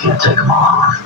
can't take them off.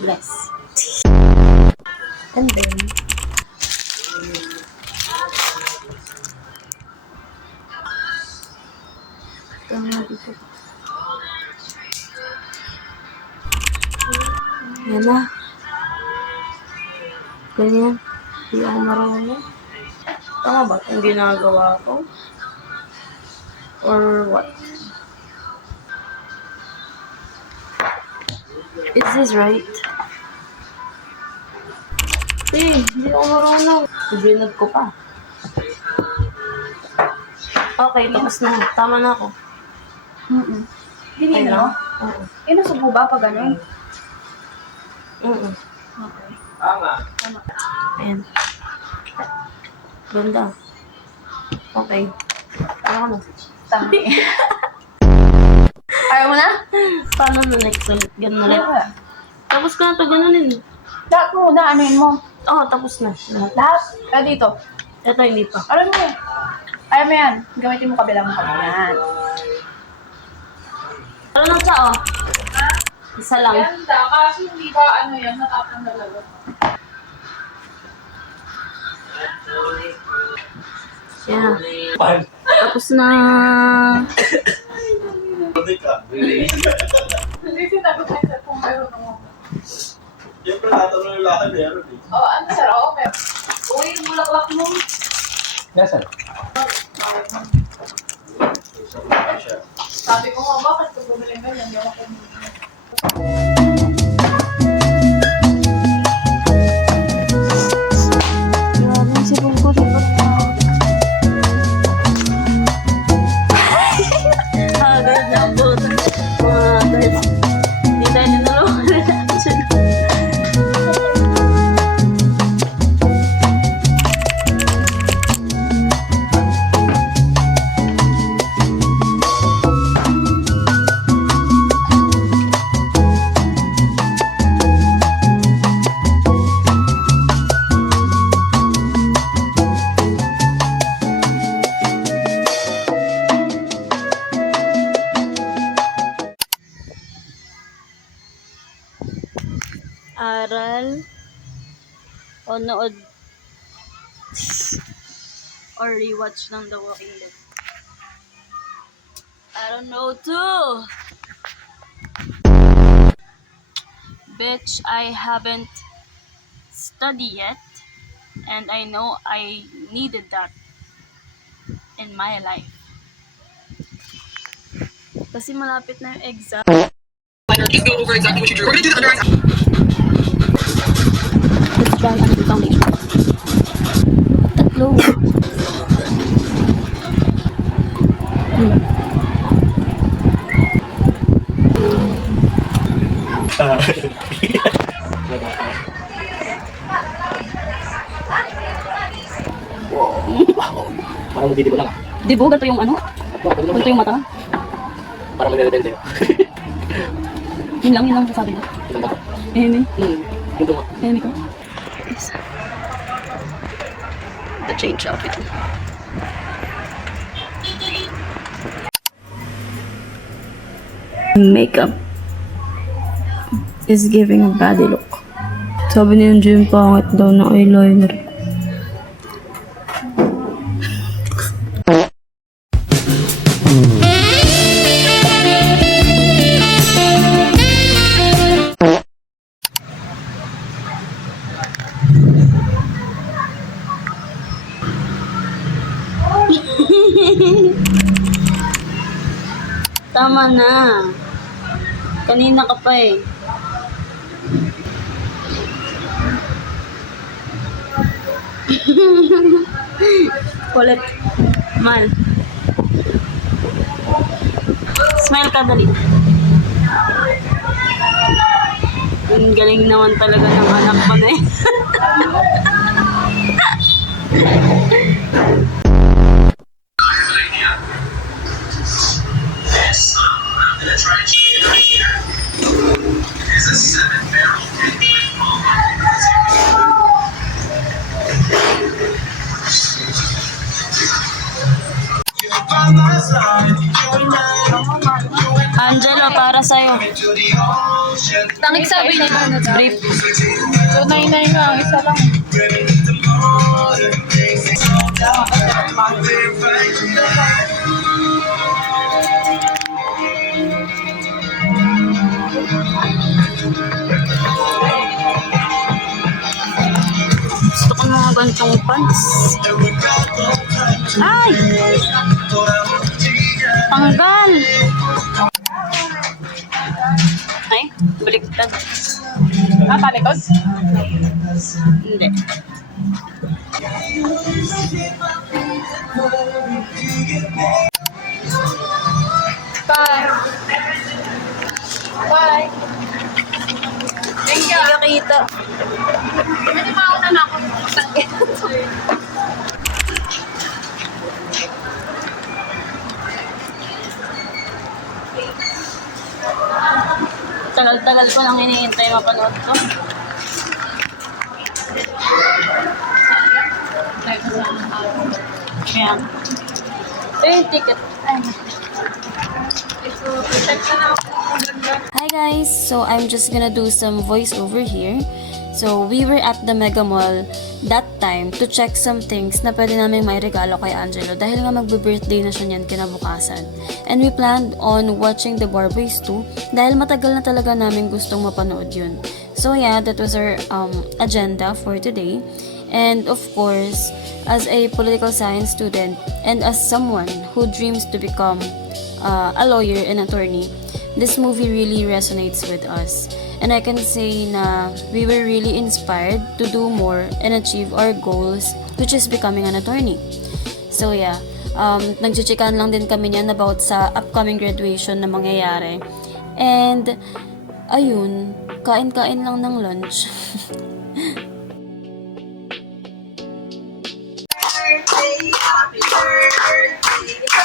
Bless. And then, ito nga dito. Yan na. Ganyan. Hindi ako marunong. Tama ba yung ginagawa ko? Or what? Is this right? Hindi ako marunong. Binag ko pa. Okay, tapos na. Tama na ako. Hindi lang? na. Oo. Nasubo ba pag ganun? Oo. Okay. Ayan. Ganda. Okay. Ano ko na? Tama. Ayaw mo na? Paano na next ulit? Ganun ulit. Tapos ko na ito ganunin. Lahat mo na, anuin mo. Oo, tapos na. Lahat. Lahat. Kaya dito. Ito hindi pa. Alam mo yan. Ayaw mo yan. Gamitin mo kabila mo yan. Ano lang siya, oh? Isa lang. Ganda, kasi hindi ba ano yan, natatanggal agad. Yan. Tapos na. Hindi sinagot na siya kung mayroon ako. Siyempre, lahat ng lalaki meron eh. Oh, ano sir, okay. Uy, yung bulaklak mo. Nasaan? Sabi ko nga, bakit kung bumili ganyan, hindi ako kumili. Grabe yung sipon ko. Diba? Agad na po. Guys. Hindi tayo ninulungan na natin. Aral o nood or rewatch ng The Walking Dead. I don't know too. Bitch, I haven't studied yet and I know I needed that in my life. Kasi malapit na yung exam. Just go over exactly what you drew. We're gonna do the under eyes. Let's try ang foundation. Tatlo. Parang magdidibo lang ah. Di ba ganito yung ano? Ganito yung mata? Parang magdadende. Yun lang sasabi ko. Ilan ba ito? Ayun eh. Yung tungo. Ayun ko. Yes. The change outfit. Makeup is giving a body look. Sabi ni Jim, pangit daw na eyeliner. Tama na. Kanina ka pa eh. Kulit. Mal. Smile ka, dali. Ang galing naman talaga ng anak mo na eh. Angelo, para sa'yo. Tangik sabi niya na Brief. 299 nga, isa lang. Gusto ko mga gantong pants. Ay! Tanggal! Ay, baliktad. Talikod? Hindi. Bye. Bye. Thank you. Hindi ka kita. Pwede mauna na ako. Tagal-tagal ko lang hinihintay mapanood to. Ayan. Ito yung ticket. Ay. Hi guys, so I'm just gonna do some voiceover here. So we were at the Mega Mall that time to check some things na pwede namin may regalo kay Angelo dahil nga magbe-birthday na siya niyan kinabukasan. And we planned on watching The Barboys 2 dahil matagal na talaga namin gustong mapanood yun. So yeah, that was our agenda for today. And of course, as a political science student and as someone who dreams to become a lawyer and attorney, this movie really resonates with us. And I can say na we were really inspired to do more and achieve our goals, which is becoming an attorney. So yeah, nagchichikan lang din kami niyan about sa upcoming graduation na mangyayari. And ayun, kain-kain lang ng lunch.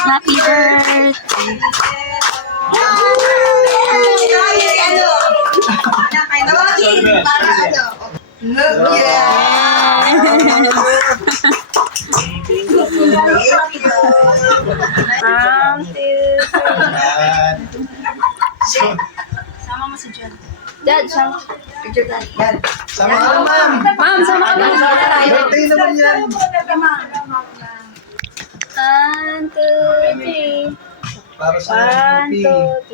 Happy birthday! Sama mo si John. Dad, sama. Picture dad. Sama ka, ma'am. Ma'am, sama ka. Birthday naman yan. 1, 2, 3. Para sa MVP.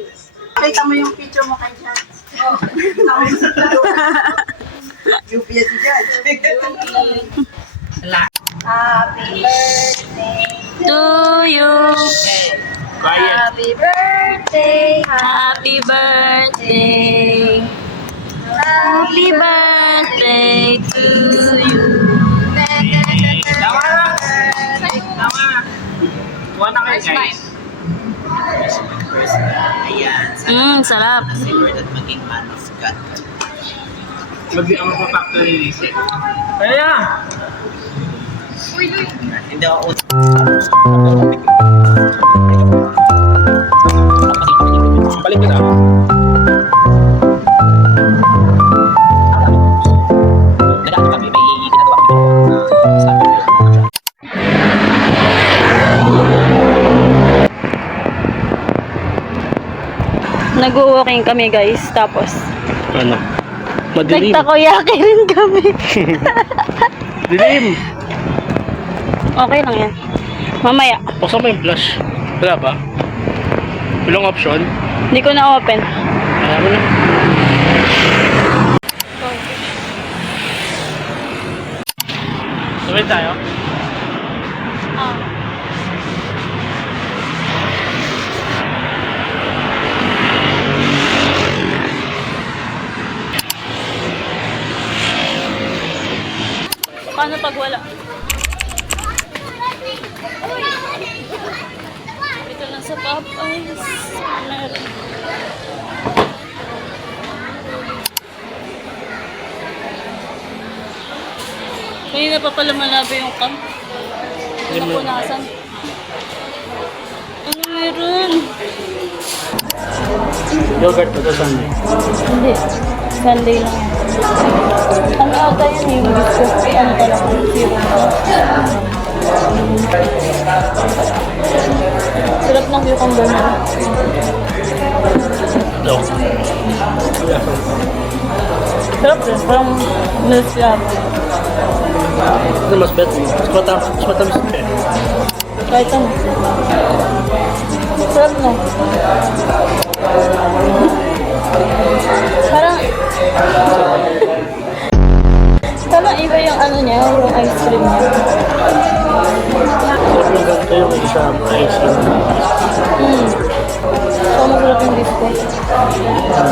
Pakita mo yung picture mo kay Dad. UP yan si Jan. Happy birthday. To you! Happy birthday. Happy birthday! Happy birthday to you! Kuha na kayo, guys. Sarap. Mag-ang factory reset. Kaya! Hindi ako balik ko na. Nagano kami, may ginagawa kami. Nag-walking kami guys, tapos Ano? Madilim. nagtakoyaki rin kami. Dilim. Okay lang yan. Mamaya, Buksan mo yung flash. Wala ba? Walang option. hindi ko na-open. Kaya mo na. Sabay tayo? Paano pag wala? Ito lang sa Popeyes. Meron. Kanina pa pala malabi yung cam. Napunasan. Ano meron? Yogurt ba ito Sunday? Hindi. Sunday lang. Ano ata yan yung biscuit? Ano talaga? Zero. Sarap ng cucumber na. No. Sarap din. Parang milk lang. Ito mas better. Mas matamis ito eh. Kahit ano. Sarap no? Parang iba yung ano niya, yung ice cream niya. Sarap yung ganito yung isa ice cream. So, masarap yung biscuit.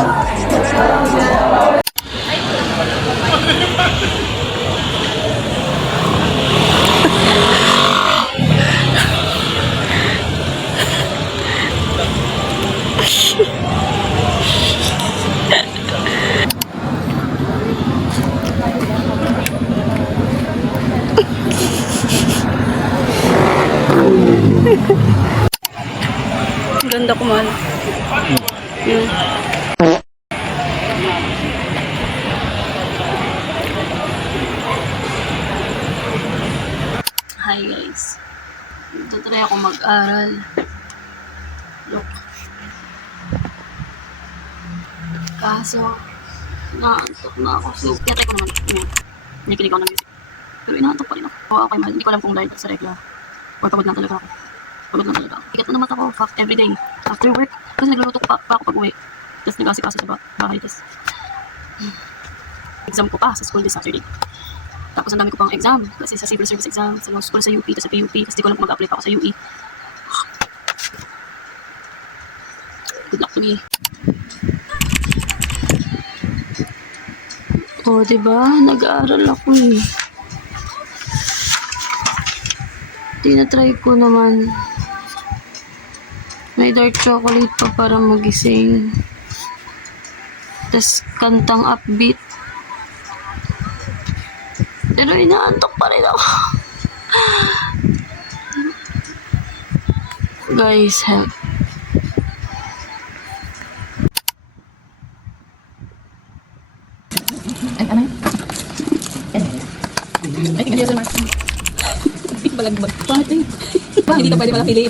Ganda kumain. Hi guys. Tutry ako mag-aral. Look. Kaso, naantok na ako. So, kaya ko naman. Nakikinig ako ng music. Pero inaantok pa rin ako. Okay, mahal. Hindi ko alam kung dahil sa regla. Or pagod lang talaga ako. Pagod lang talaga ako. Ikat na naman ako. Fuck, everyday. After work. Kasi nagluluto pa ako pag-uwi. Tapos nag-asikaso sa bahay. Tapos, exam ko pa sa school this Saturday. Tapos ang dami ko pang exam. Kasi sa civil service exam, sa law school, sa UP, tapos sa PUP. Kasi di ko lang mag-apply pa ako sa UE. Good luck to me. Oh, diba? Nag-aaral ako eh. Tinatry ko naman. May dark chocolate pa para magising. Tapos kantang upbeat. Pero inaantok pa rin ako. Guys, help. Hindi ka pwede pala pili.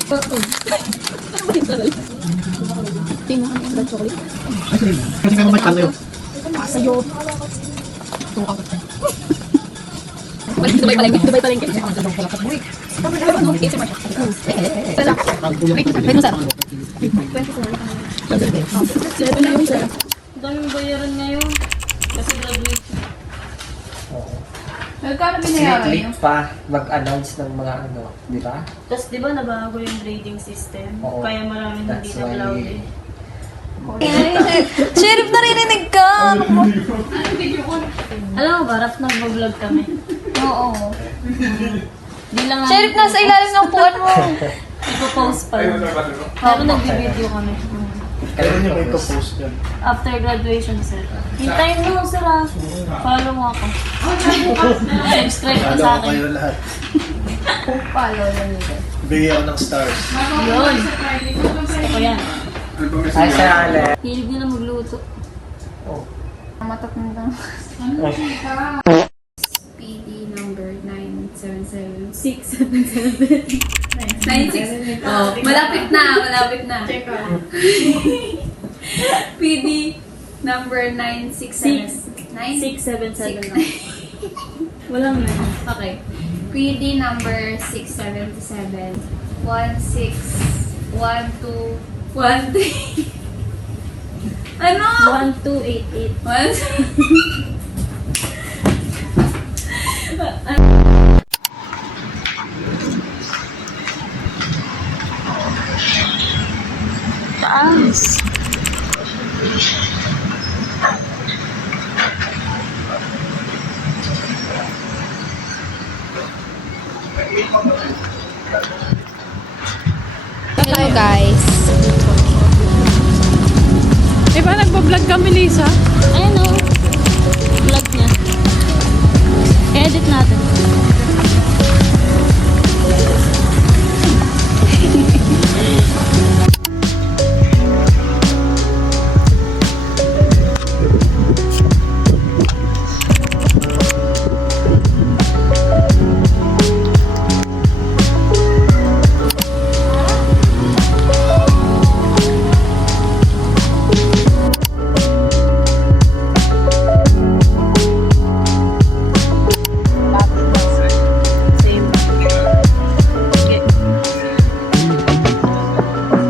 Kasi may mamay kalo yun. Dubai palengke. Dubai palengke. Daming bayaran ngayon. Kasi graduate. Nagkano binayaran niyo? pa mag-announce ng mga ano, di ba? Tapos di ba nabago yung grading system? Oo. Kaya maraming hindi That's na why- allowed eh. Sheriff, narinig ka! Alam mo ba, rap nag-vlog kami. Oo. Di lang Sheriff, nasa ilalim ng puwan mo. ipopost pa yun. Pero nag-video kami. Kailan niyo kayo post yun? After graduation, sir. Hintayin mo, sir ah. Follow mo ako. Subscribe ka sa Follow ko akin. kayo lahat. Follow lang nito. Bigay ako ng stars. Yun. Gusto ko yan. Hi, Sir Ale. Hilig nila magluto. Matak mo lang. PD number 977-677. 96. Oh, malapit na. Check out. PD number 967. 677 lang. Walang na. Okay. PD number 677 161213. Ano? 1288. Taas. Hello guys. Di ba nagpa-vlog kami, Lisa? Ayun o. Vlog niya. I-edit natin.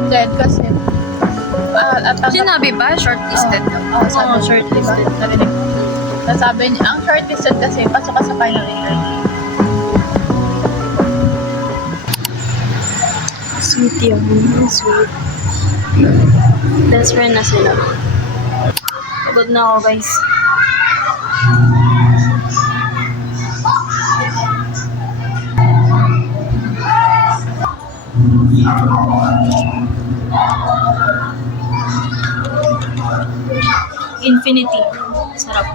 Then kasi, Sinabi ba? Shortlisted na? Oo, shortlisted. Narinig ko. Nasabi niya, ang shortlisted kasi, pasok ka sa final interview. Sweet yun. Sweet. Best friend na sila. Pagod na ako, guys. Infinity. Sarap.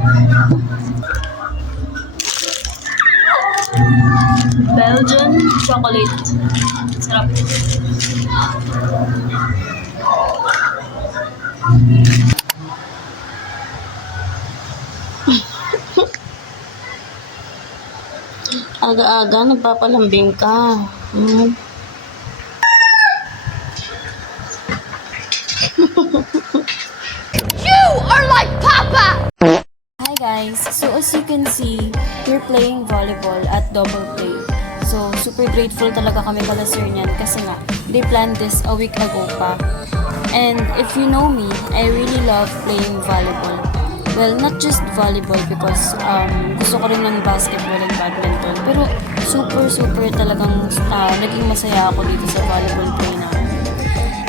Belgian chocolate. Sarap. Aga-aga, nagpapalambing ka. Hi guys! So as you can see, we're playing volleyball at double play. So super grateful talaga kami kala sir niyan kasi nga, they planned this a week ago pa. And if you know me, I really love playing volleyball. Well, not just volleyball because gusto ko rin ng basketball and badminton. Pero super talagang naging masaya ako dito sa volleyball play namin.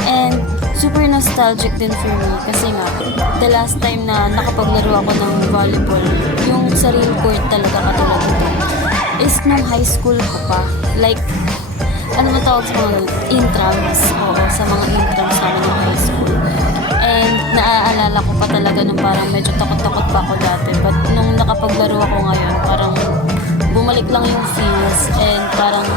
And super nostalgic din for me kasi nga, the last time na nakapaglaro ako ng volleyball, yung sa real court talaga katulad ito, is nung high school ko pa. Like, ano ba tawag sa mga intrams? Oo, sa mga intrams namin ng high school. And naaalala ko pa talaga nung parang medyo takot-takot pa ako dati. But nung nakapaglaro ako ngayon, parang bumalik lang yung feels and parang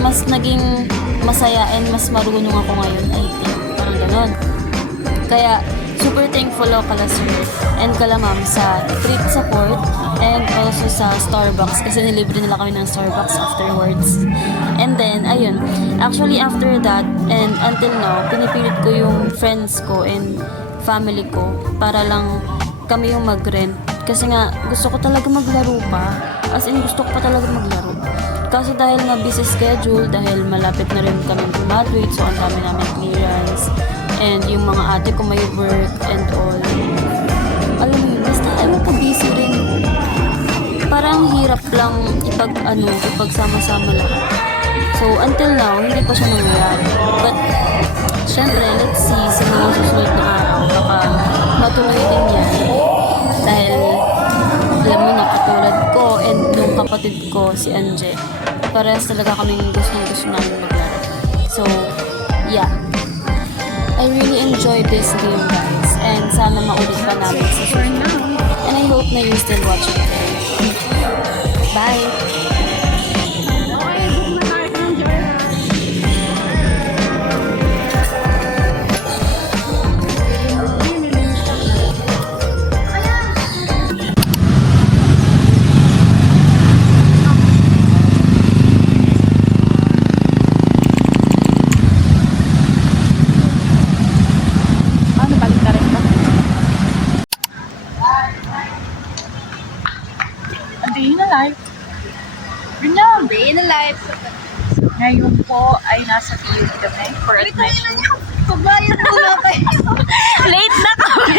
mas naging masaya and mas marunong ako ngayon, I think. Parang ganon. Kaya, super thankful ako kala sir and kala ma'am sa treat support and also sa Starbucks kasi nilibre nila kami ng Starbucks afterwards. And then, ayun, actually after that and until now, pinipilit ko yung friends ko and family ko para lang kami yung mag-rent. Kasi nga, gusto ko talaga maglaro pa. As in, gusto ko pa talaga maglaro. Kaso dahil nga busy schedule, dahil malapit na rin kami graduate, so ang dami namin clearance. And yung mga ate ko may work and all. Alam mo yun, basta ewan ko busy rin. Parang hirap lang ipagsama-sama lahat. So until now, hindi pa siya nangyayari. But syempre, let's see sa mga susunod na araw, baka matuloy din yan. Dahil alam mo na, katulad ko and nung kapatid ko, si Anje, parehas talaga kaming gusto namin maglaro. So, yeah. I really enjoyed this game, guys. And sana maulit pa namin sa susunod. And I hope na you still watch it. Bye! Day in the life. Ngayon po ay nasa PUD kami for admission. Late na kami!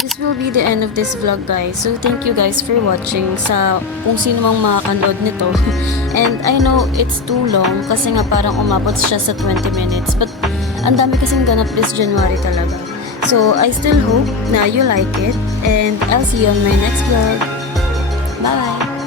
This will be the end of this vlog, guys. So, thank you guys for watching sa kung sino mang makakanood nito. And I know it's too long kasi nga parang umabot siya sa 20 minutes. But, ang dami kasing ganap this January talaga. So, I still hope na you like it. And I'll see you on my next vlog. Bye!